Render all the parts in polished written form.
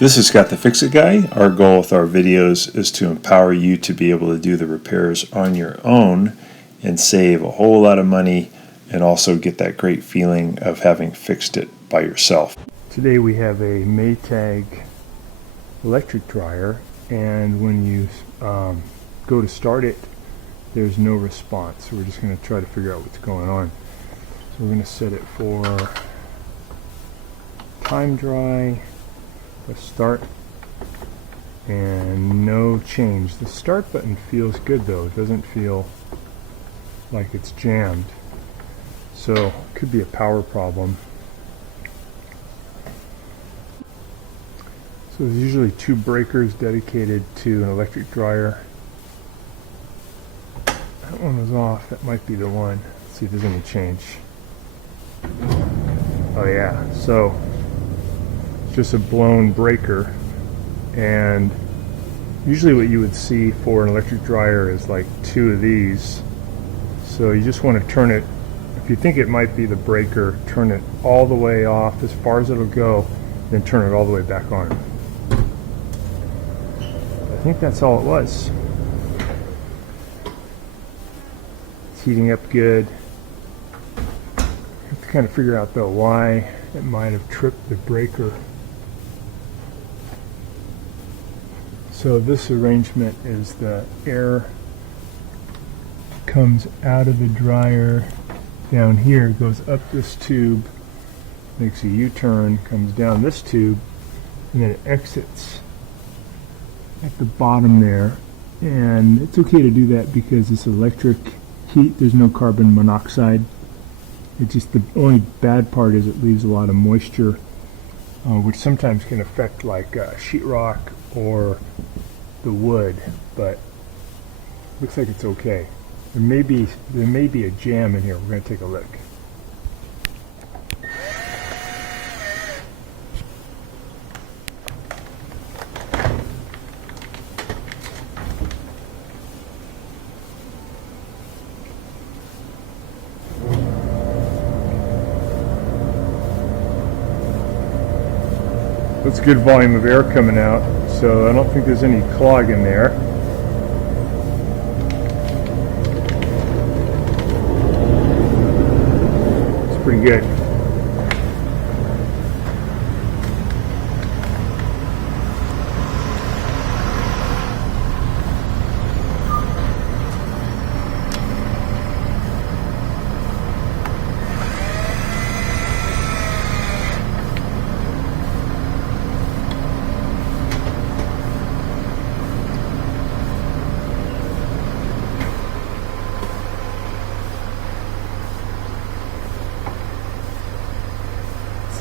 This is Scott the Fix-It Guy. Our goal with our videos is to empower you to be able to do the repairs on your own and save a whole lot of money and also get that great feeling of having fixed it by yourself. Today we have a Maytag electric dryer, and when you go to start it, there's no response. So we're just going to try to figure out what's going on. So we're going to set it for time dry. Let's start, and no change. The start button feels good though. It doesn't feel like it's jammed. So it could be a power problem. So there's usually 2 breakers dedicated to an electric dryer. That one was off. That might be the one. Let's see if there's any change. Oh yeah, so just a blown breaker, and usually what you would see for an electric dryer is like 2 of these. So you just want to turn it, if you think it might be the breaker, turn it all the way off as far as it'll go, then turn it all the way back on. I think that's all it was. It's heating up good. I have to kind of figure out though why it might have tripped the breaker. So this arrangement is the air comes out of the dryer down here, goes up this tube, makes a U-turn, comes down this tube, and then it exits at the bottom there. And it's okay to do that because it's electric heat, there's no carbon monoxide. It's just the only bad part is it leaves a lot of moisture, which sometimes can affect like sheetrock or the wood, but looks like it's okay. There may be a jam in here. We're going to take a look. That's a good volume of air coming out, so I don't think there's any clog in there. It's pretty good.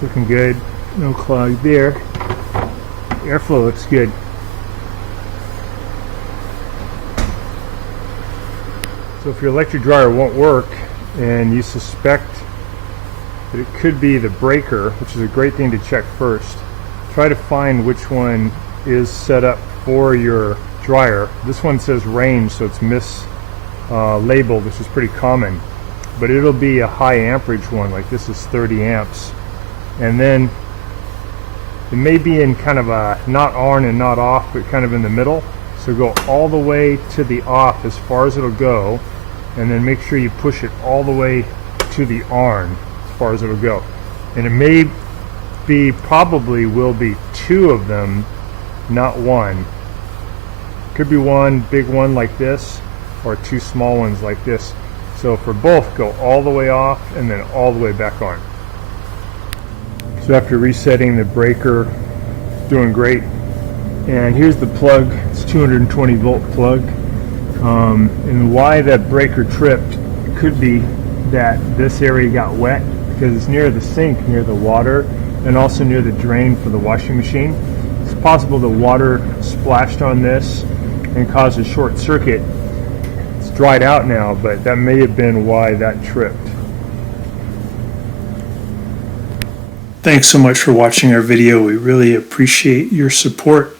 Looking good, no clog there. Airflow looks good. So if your electric dryer won't work and you suspect that it could be the breaker, which is a great thing to check first, try to find which one is set up for your dryer. This one says range, so it's mislabeled, which is pretty common, but it'll be a high amperage one, like this is 30 amps. And then it may be in kind of a not on and not off, but kind of in the middle. So go all the way to the off as far as it'll go, and then make sure you push it all the way to the on as far as it'll go. And it may be, probably will be 2 of them, not 1. Could be 1 big one like this, or 2 small ones like this. So for both, go all the way off and then all the way back on. So after resetting the breaker, doing great. And here's the plug. It's 220 volt plug. And why that breaker tripped could be that this area got wet because it's near the sink, near the water, and also near the drain for the washing machine. It's possible the water splashed on this and caused a short circuit. It's dried out now, but that may have been why that tripped. Thanks so much for watching our video. We really appreciate your support.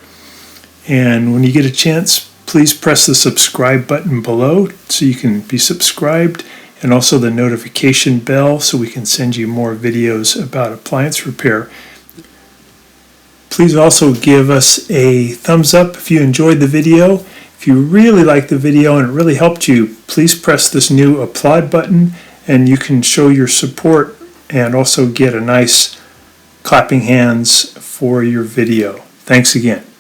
And when you get a chance, please press the subscribe button below so you can be subscribed, and also the notification bell so we can send you more videos about appliance repair. Please also give us a thumbs up if you enjoyed the video. If you really liked the video and it really helped you, please press this new applaud button and you can show your support and also get a nice clapping hands for your video. Thanks again.